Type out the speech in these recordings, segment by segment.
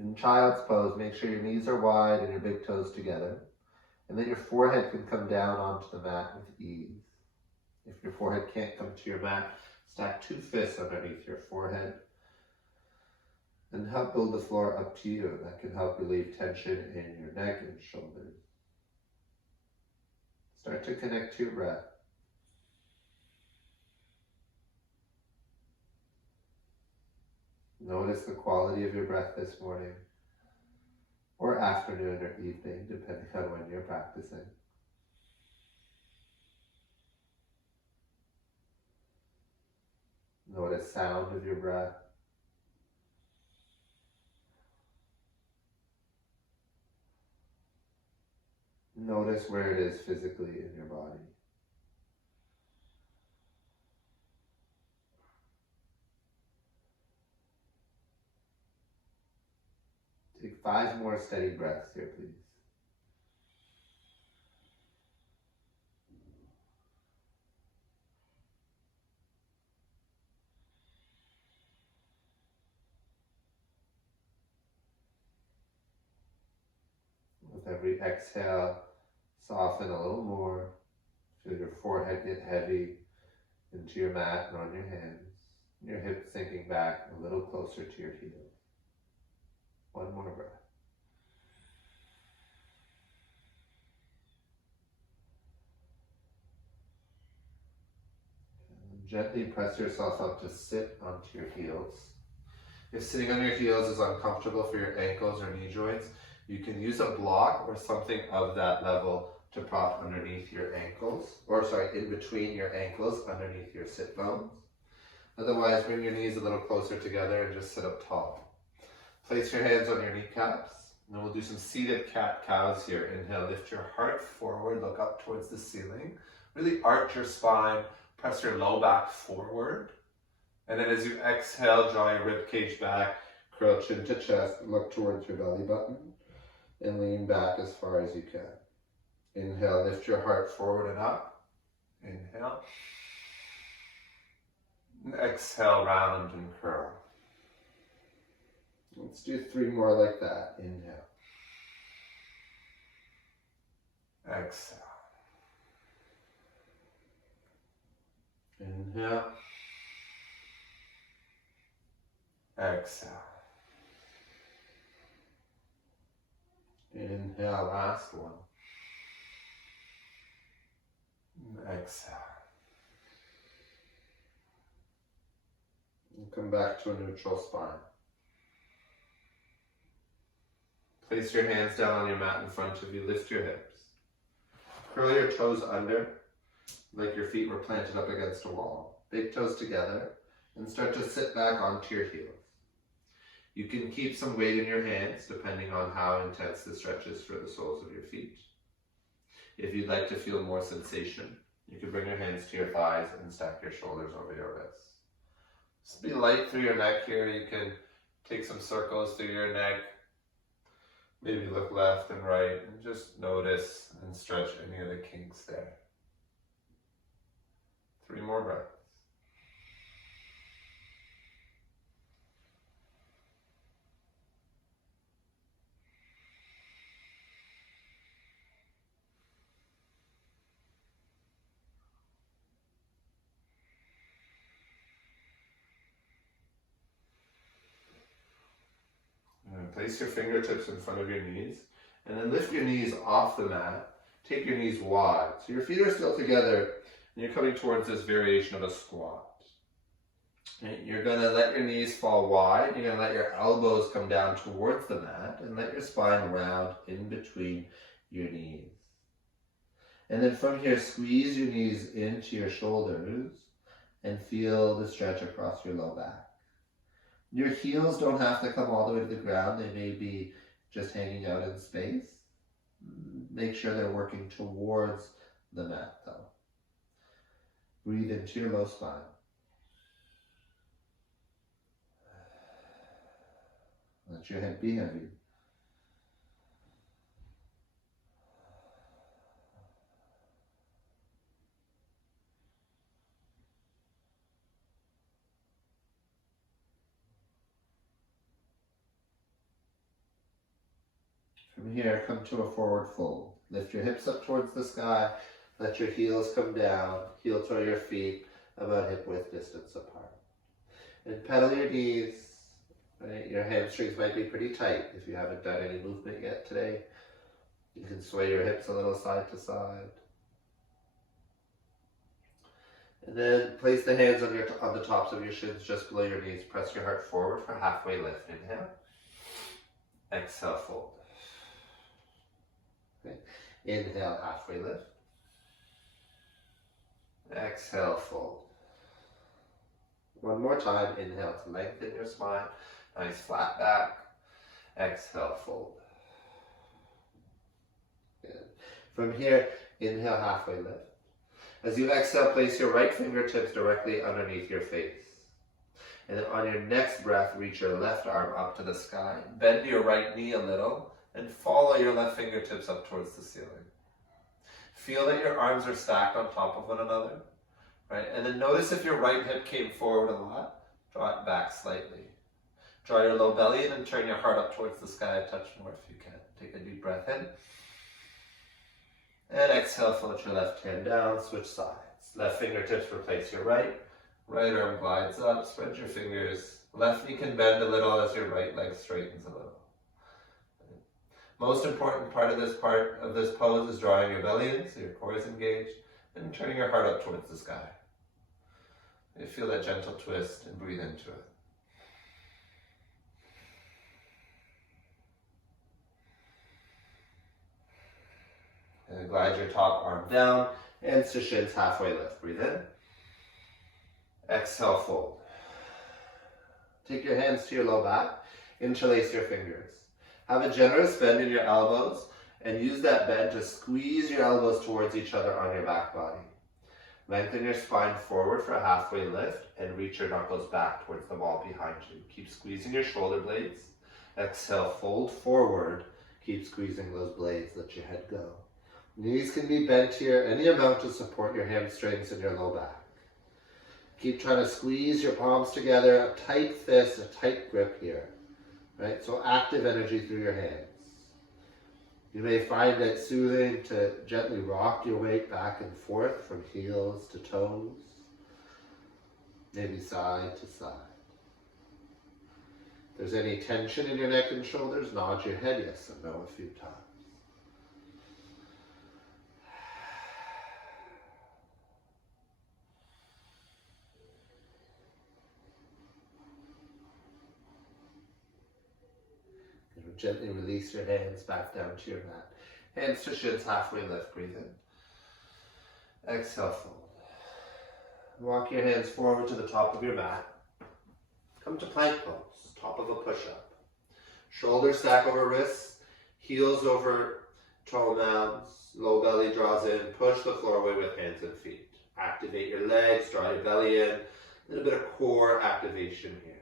In child's pose, make sure your knees are wide and your big toes together, and that your forehead can come down onto the mat with ease. If your forehead can't come to your mat, stack 2 fists underneath your forehead and help build the floor up to you. That can help relieve tension in your neck and shoulders. Start to connect to your breath. Notice the quality of your breath this morning, or afternoon or evening, depending on when you're practicing. Notice sound of your breath. Notice where it is physically in your body. Take 5 more steady breaths here, please. With every exhale, soften a little more. Feel your forehead get heavy into your mat and on your hands. Your hips sinking back a little closer to your heels. One more breath. And gently press yourself up to sit onto your heels. If sitting on your heels is uncomfortable for your ankles or knee joints, you can use a block or something of that level to prop underneath your ankles, in between your ankles, underneath your sit bones. Otherwise, bring your knees a little closer together and just sit up tall. Place your hands on your kneecaps, and then we'll do some seated cat-cows here. Inhale, lift your heart forward, look up towards the ceiling. Really arch your spine, press your low back forward. And then as you exhale, draw your rib cage back, curl chin to chest, look towards your belly button, and lean back as far as you can. Inhale, lift your heart forward and up. Inhale. And exhale, round and curl. Let's do 3 more like that. Inhale. Exhale. Inhale. Exhale. Inhale, last one. Exhale. And come back to a neutral spine. Place your hands down on your mat in front of you. Lift your hips. Curl your toes under, like your feet were planted up against a wall. Big toes together, and start to sit back onto your heels. You can keep some weight in your hands, depending on how intense the stretch is for the soles of your feet. If you'd like to feel more sensation, you can bring your hands to your thighs and stack your shoulders over your wrists. Just be light through your neck here. You can take some circles through your neck. Maybe look left and right and just notice and stretch any of the kinks there. 3 more breaths. And place your fingertips in front of your knees, and then lift your knees off the mat. Take your knees wide. So your feet are still together, and you're coming towards this variation of a squat. And you're going to let your knees fall wide. You're going to let your elbows come down towards the mat, and let your spine round in between your knees. And then from here, squeeze your knees into your shoulders, and feel the stretch across your low back. Your heels don't have to come all the way to the ground. They may be just hanging out in space. Make sure they're working towards the mat though. Breathe into your low spine. Let your head be heavy. From here, come to a forward fold. Lift your hips up towards the sky. Let your heels come down. Heel toe your feet about hip width distance apart. And pedal your knees. Right? Your hamstrings might be pretty tight if you haven't done any movement yet today. You can sway your hips a little side to side. And then place the hands on the tops of your shins just below your knees. Press your heart forward for halfway lift. Inhale. Exhale, fold. Okay. Inhale, halfway lift. Exhale, fold. One more time. Inhale to lengthen your spine. Nice flat back. Exhale, fold. Good. From here, inhale, halfway lift. As you exhale, place your right fingertips directly underneath your face. And then on your next breath, reach your left arm up to the sky. Bend your right knee a little and follow your left fingertips up towards the ceiling. Feel that your arms are stacked on top of one another. Right? And then notice if your right hip came forward a lot, draw it back slightly. Draw your low belly in and turn your heart up towards the sky a touch more if you can. Take a deep breath in. And exhale, float your left hand down, switch sides. Left fingertips replace your right. Right arm glides up, spread your fingers. Left knee can bend a little as your right leg straightens a little. Most important part of this pose is drawing your belly in, so your core is engaged, and turning your heart up towards the sky. You feel that gentle twist and breathe into it. And glide your top arm down, hands to shins, halfway lift. Breathe in. Exhale, fold. Take your hands to your low back, interlace your fingers. Have a generous bend in your elbows, and use that bend to squeeze your elbows towards each other on your back body. Lengthen your spine forward for a halfway lift, and reach your knuckles back towards the wall behind you. Keep squeezing your shoulder blades. Exhale, fold forward. Keep squeezing those blades, let your head go. Knees can be bent here, any amount to support your hamstrings and your low back. Keep trying to squeeze your palms together, a tight fist, a tight grip here. Right? So active energy through your hands. You may find it soothing to gently rock your weight back and forth from heels to toes, maybe side to side. If there's any tension in your neck and shoulders, nod your head yes and no a few times. Gently release your hands back down to your mat. Hands to shins, halfway lift. Breathe in. Exhale, fold. Walk your hands forward to the top of your mat. Come to plank pose, top of a push-up. Shoulders stack over wrists, heels over toe mounds, low belly draws in. Push the floor away with hands and feet. Activate your legs, draw your belly in. A little bit of core activation here.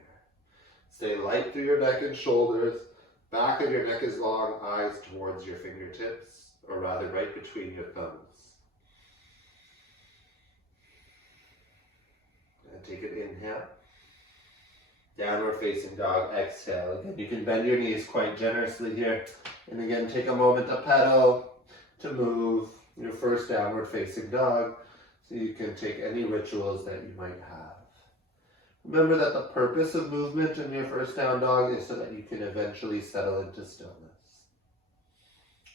Stay light through your neck and shoulders. Back of your neck is long, eyes towards your fingertips, or rather right between your thumbs. And take an inhale. Downward facing dog, exhale. Again, you can bend your knees quite generously here. And again, take a moment to pedal, to move your first downward facing dog, so you can take any rituals that you might have. Remember that the purpose of movement in your first down dog is so that you can eventually settle into stillness.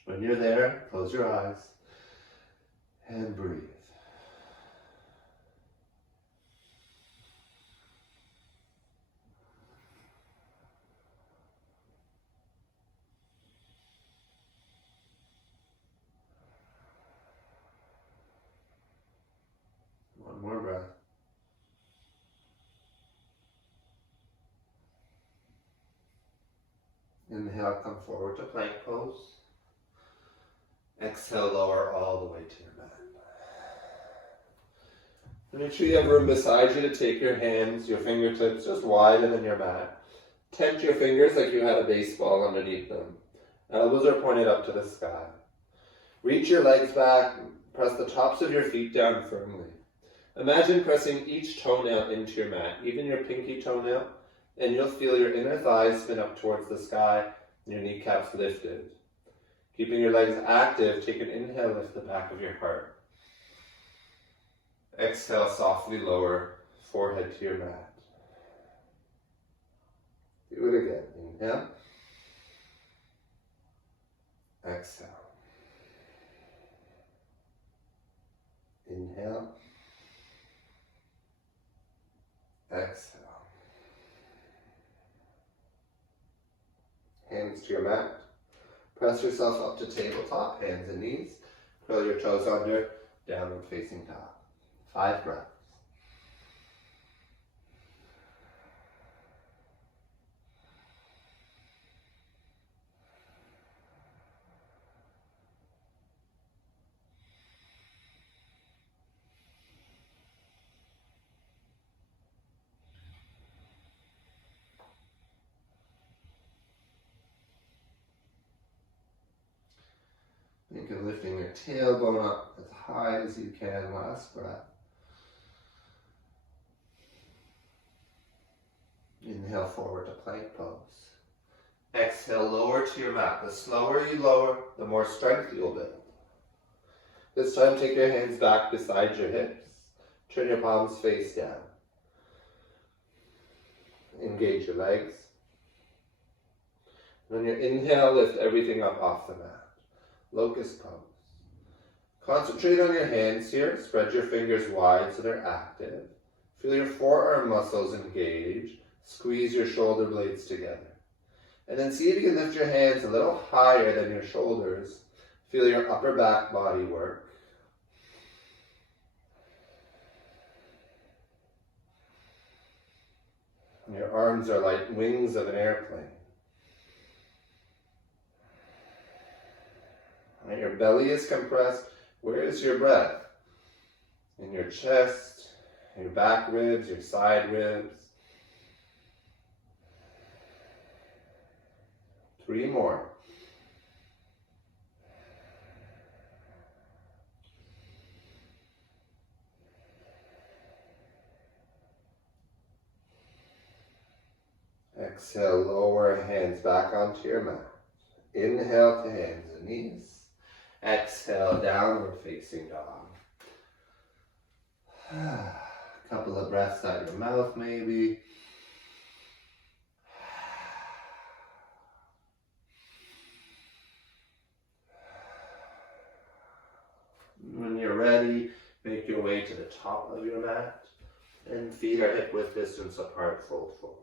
When you're there, close your eyes and breathe. One more breath. Inhale, come forward to plank pose. Exhale, lower all the way to your mat. And make sure you have room beside you to take your hands, your fingertips just wider than your mat. Tent your fingers like you had a baseball underneath them. Elbows are pointed up to the sky. Reach your legs back, press the tops of your feet down firmly. Imagine pressing each toenail into your mat, even your pinky toenail, and you'll feel your inner thighs spin up towards the sky and your kneecaps lifted. Keeping your legs active, take an inhale, lift the back of your heart. Exhale, softly lower forehead to your mat. Do it again. Inhale. Exhale. Inhale. Exhale. Hands to your mat. Press yourself up to tabletop, hands and knees. Curl your toes under, downward facing dog. 5 breaths. Think of lifting your tailbone up as high as you can. Last breath. Inhale forward to plank pose. Exhale, lower to your mat. The slower you lower, the more strength you'll build. This time, take your hands back beside your hips. Turn your palms face down. Engage your legs. On your inhale, lift everything up off the mat. Locust pose. Concentrate on your hands here. Spread your fingers wide so they're active. Feel your forearm muscles engage. Squeeze your shoulder blades together. And then see if you can lift your hands a little higher than your shoulders. Feel your upper back body work. And your arms are like wings of an airplane. And your belly is compressed. Where is your breath? In your chest, your back ribs, your side ribs. 3 more. Exhale, lower hands back onto your mat. Inhale to hands and knees. Exhale, downward facing dog. A couple of breaths out your mouth maybe. When you're ready, make your way to the top of your mat and feet are hip width distance apart, fold forward.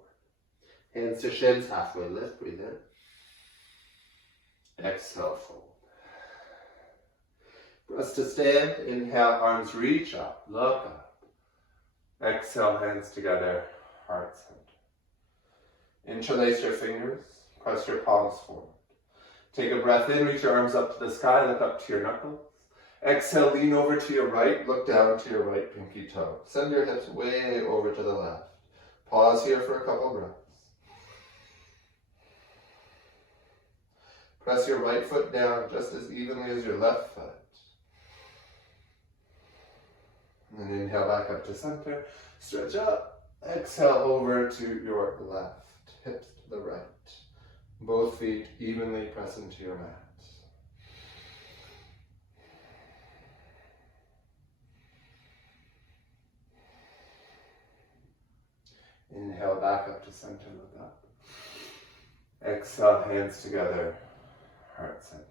Hands to shins, halfway lift, breathe in. Exhale, fold. Press to stand, inhale, arms reach up, look up. Exhale, hands together, heart center. Interlace your fingers, press your palms forward. Take a breath in, reach your arms up to the sky, look up to your knuckles. Exhale, lean over to your right, look down to your right pinky toe. Send your hips way over to the left. Pause here for a couple breaths. Press your right foot down just as evenly as your left foot. And then inhale back up to center. Stretch up. Exhale over to your left. Hips to the right. Both feet evenly press into your mat. Inhale back up to center, look up. Exhale, hands together, heart center.